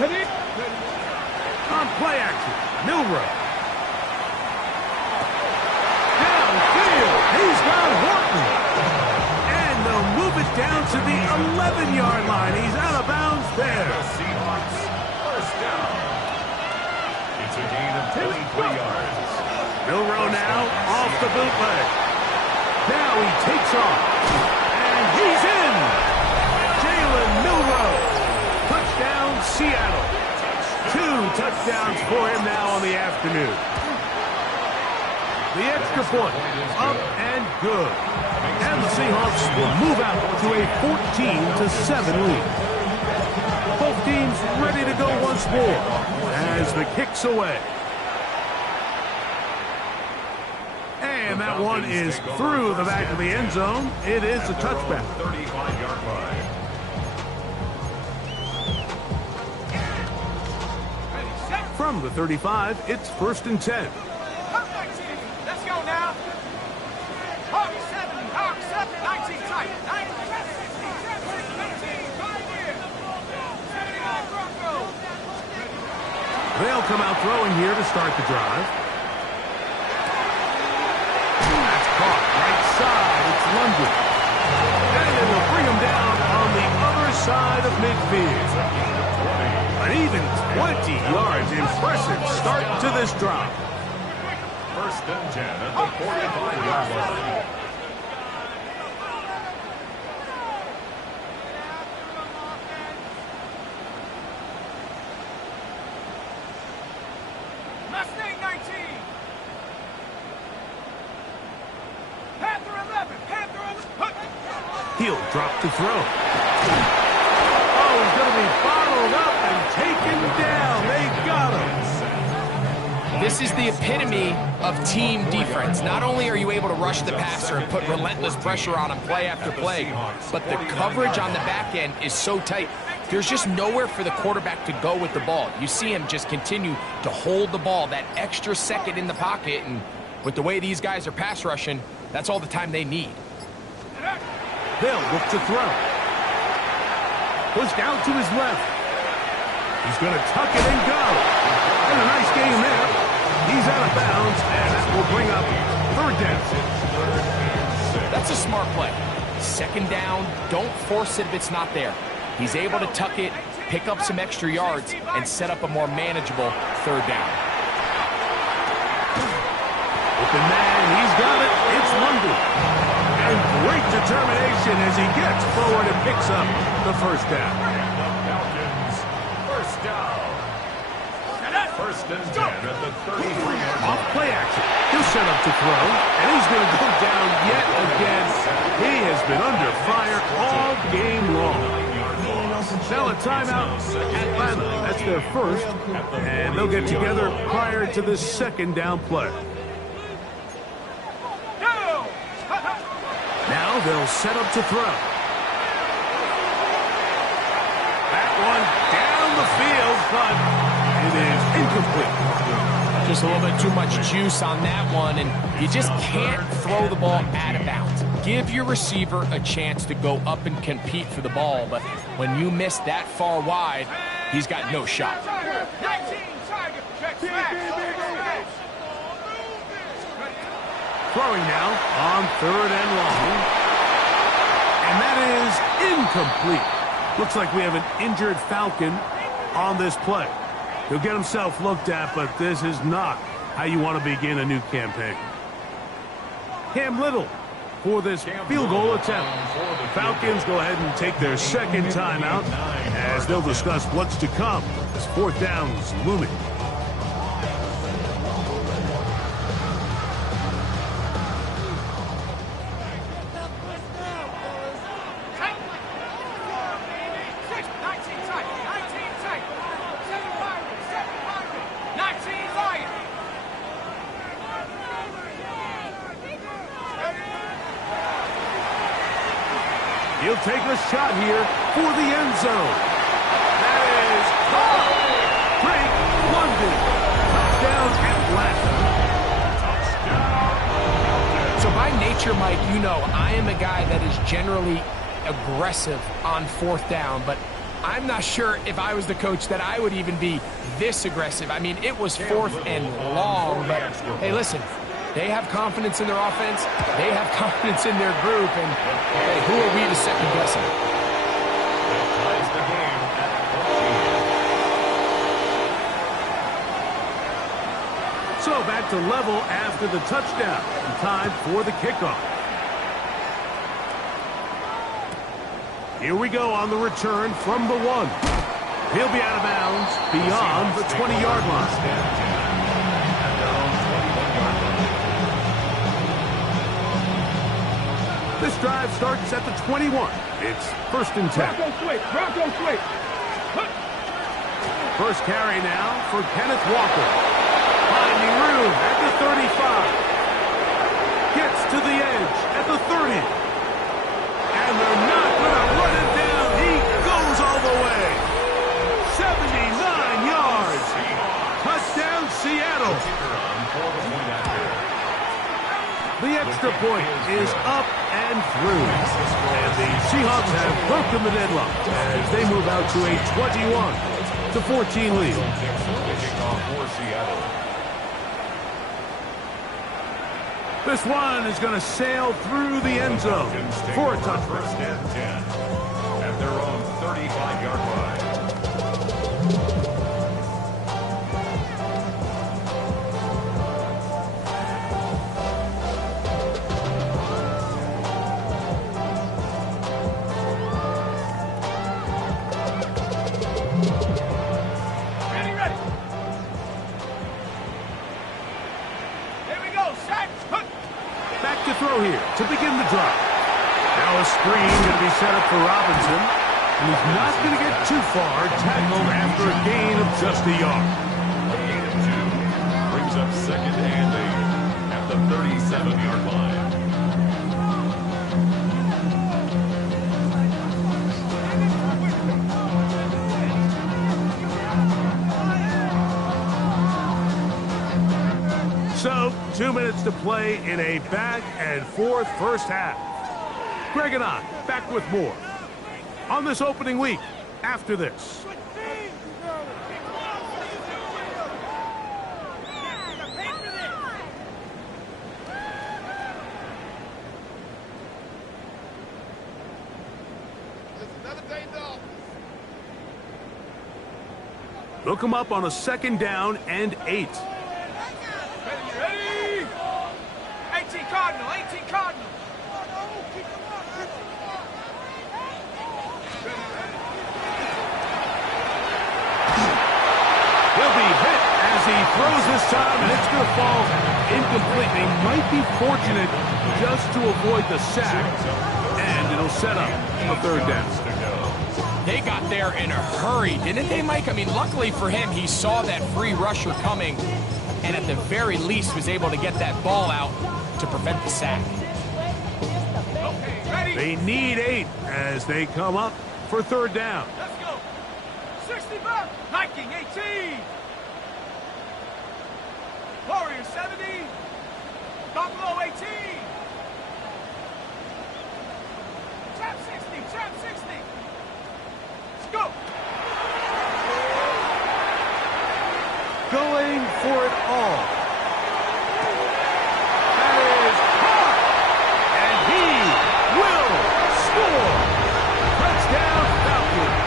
Ready. On play action, Milroe. Downfield, he's got Horton. And they'll move it down to the 11-yard line. He's out of bounds there. The Seahawks, first down. It's a gain of 23 yards. Milroe now off the bootleg. Now he takes off. And he's in. Jalen Milroe. Touchdown, Seattle. 2 touchdowns for him now on the afternoon. The extra point, up and good. And the Seahawks will move out to a 14-7 lead. Both teams ready to go once more as the kick's away. And that one is through the back of the end zone. It is a touchback. 35-yard line. From the 35, it's 1st and 10. Let's go now. Hawks 70, Hawks 7, 19 tight, 19, 5 here. 79 Broncos. They'll come out throwing here to start the drive. That's caught right side. It's London. And it will bring him down on the other side of midfield. An even 20 yards. Impressive start to this drive. 1st and 10 at the 45-yard line. Mustang 19. Panther 11, Panther 11. He'll drop to throw. Oh, he's going to be bottled up and taken down. They got him. This is the epitome of team defense. Not only are you able to rush the passer and put relentless pressure on him play after play, but the coverage on the back end is so tight. There's just nowhere for the quarterback to go with the ball. You see him just continue to hold the ball that extra second in the pocket, and with the way these guys are pass rushing, that's all the time they need. They'll look to throw. Pushed out to his left. He's going to tuck it and go. And a nice game there. He's out of bounds, and that will bring up 3rd down. That's a smart play. 2nd down, don't force it if it's not there. He's able to tuck it, pick up some extra yards, and set up a more manageable 3rd down. Open man, he's got it. It's London. And great determination as he gets forward and picks up the 1st down. Falcons, 1st down. First and 10 at the 33-yard line. Off play action. He'll set up to throw, and he's going to go down yet again. He has been under fire all game long. Now a timeout, Atlanta. That's their first, and they'll get together prior to this second down play. Now they'll set up to throw. That one down the field, but it is incomplete. Just a little bit too much juice on that one, and you just can't throw the ball out of bounds. Give your receiver a chance to go up and compete for the ball, but when you miss that far wide, he's got no shot. Throwing now on 3rd and long. And that is incomplete. Looks like we have an injured Falcon on this play. He'll get himself looked at, but this is not how you want to begin a new campaign. Cam Little for this field goal attempt. Falcons go ahead and take their second timeout as they'll discuss what's to come as 4th down's looming. He'll take a shot here for the end zone. That is caught. Drake London. Touchdown, Atlanta. So by nature, Mike, you know I am a guy that is generally aggressive on 4th down, but I'm not sure if I was the coach that I would even be this aggressive. I mean, it was 4th and long, but hey, listen. They have confidence in their offense. They have confidence in their group. And hey, who are we to second guess them? Ties the game at 14. So back to level after the touchdown. And time for the kickoff. Here we go on the return from the 1. He'll be out of bounds beyond the 20-yard line. This drive starts at the 21. It's 1st and 10. Bronco switch. First carry now for Kenneth Walker. Finding room at the 35. Gets to the edge at the 30. And they're not going to run it down. He goes all the way. 79 yards. Touchdown, Seattle. The extra point is up and through. And the Seahawks have broken the deadlock as they move out to a 21-14 lead. This one is going to sail through the end zone for a touchdown. 1st and 10 at their own 35-yard line. Here to begin the drive. Now a screen going to be set up for Robinson, and he's not going to get too far, tackled after a gain of just a yard. A gain of 2 brings up 2nd and 8 at the 37-yard line. So, 2 minutes to play in a back-and-forth first half. Greg and I back with more on this opening week after this. Look him up on a 2nd down and 8. Ready? 18 Cardinal, 18 Cardinal. He'll be hit he throws this time, and it's going to fall incomplete. They might be fortunate just to avoid the sack, and it'll set up a third down. They got there in a hurry, didn't they, Mike? I mean, luckily for him, he saw that free rusher coming, and at the very least was able to get that ball out to prevent the sack. Okay, ready? They need 8 as they come up for third down. Let's go. 60 back. Hiking 18. Warrior 70. Buffalo 18. Trap 60. Trap 60. Let's go. Going for it all. That is hard. And he will score. Touchdown, Falcons.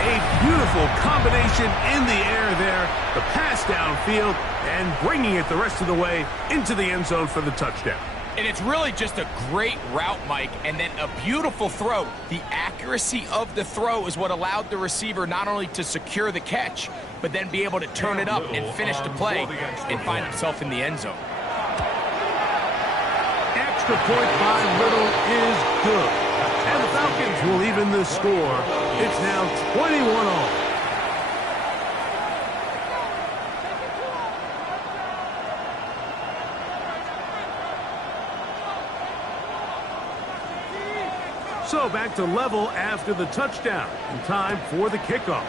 A beautiful combination in the air there. The pass downfield and bringing it the rest of the way into the end zone for the touchdown. And it's really just a great route, Mike, and then a beautiful throw. The accuracy of the throw is what allowed the receiver not only to secure the catch, but then be able to turn it up and finish the play and find himself in the end zone. Extra point by Little is good. And the Falcons will even the score. It's now 21-all. So back to level after the touchdown. And time for the kickoff.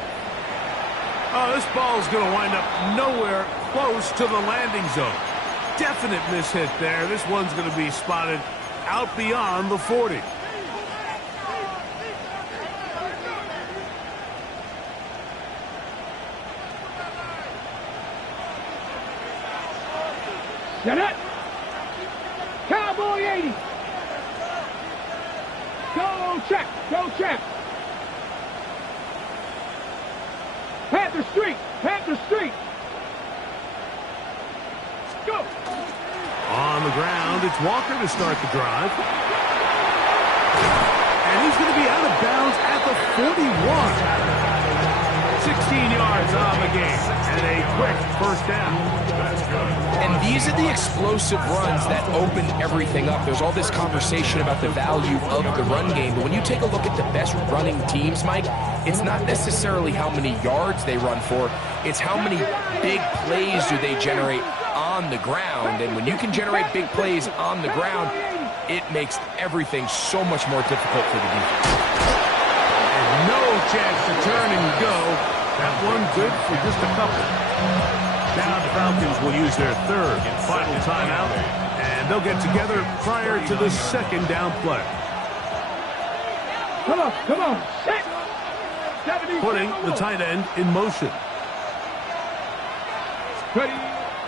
Oh, this ball's going to wind up nowhere close to the landing zone. Definite mishit there. This one's going to be spotted out beyond the 40. Set it. Cowboy 80. Go check. Go check. Panther Street. Panther Street. Let's go. On the ground, it's Walker to start the drive. And he's going to be out of bounds at the 41. 16 yards on the game. And a quick first down. And these are the explosive runs that open everything up. There's all this conversation about the value of the run game, but when you take a look at the best running teams, Mike, it's not necessarily how many yards they run for, it's how many big plays do they generate on the ground. And when you can generate big plays on the ground, it makes everything so much more difficult for the defense. And no chance to turn and go. That one good for just a couple. Now the Falcons will use their third and final timeout, and they'll get together prior to the second down play. Come on, come on. Set. 70. Putting the tight end in motion. Ready.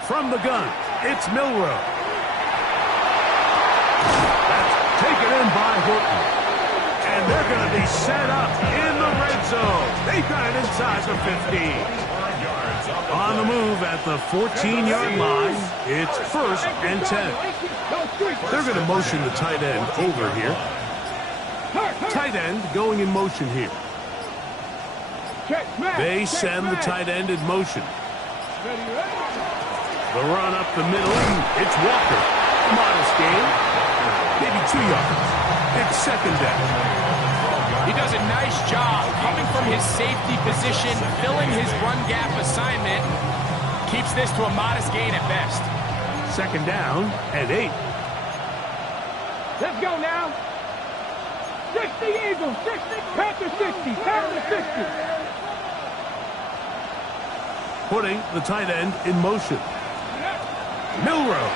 From the gun, it's Milroe. That's taken in by Horton. And they're going to be set up in the red zone. They've got it inside the 15. On the move at the 14-yard line, it's 1st and 10. They're going to motion the tight end over here. Tight end going in motion here. They send the tight end in motion. The run up the middle, it's Walker. Modest gain, maybe 2 yards. It's second down. He does a nice job coming from his safety position, filling his run gap assignment. Keeps this to a modest gain at best. Second down and 8. Let's go now. 60 Eagles, 60, Panther 60, Panther 60. Putting the tight end in motion. Milroe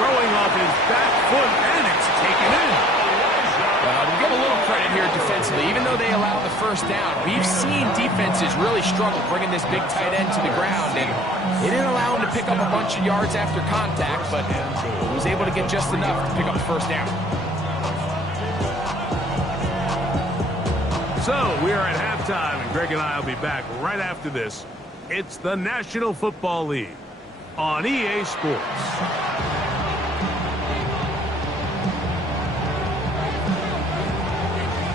throwing off his back foot, and it's taken in. We'll give a little credit here defensively. Even though they allowed the first down, we've seen defenses really struggle bringing this big tight end to the ground, and they didn't allow him to pick up a bunch of yards after contact, but he was able to get just enough to pick up the first down. So we are at halftime, and Greg and I will be back right after this. It's the National Football League on EA Sports.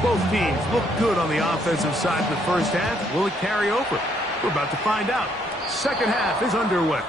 Both teams look good on the offensive side in the first half. Will it carry over? We're about to find out. Second half is underway.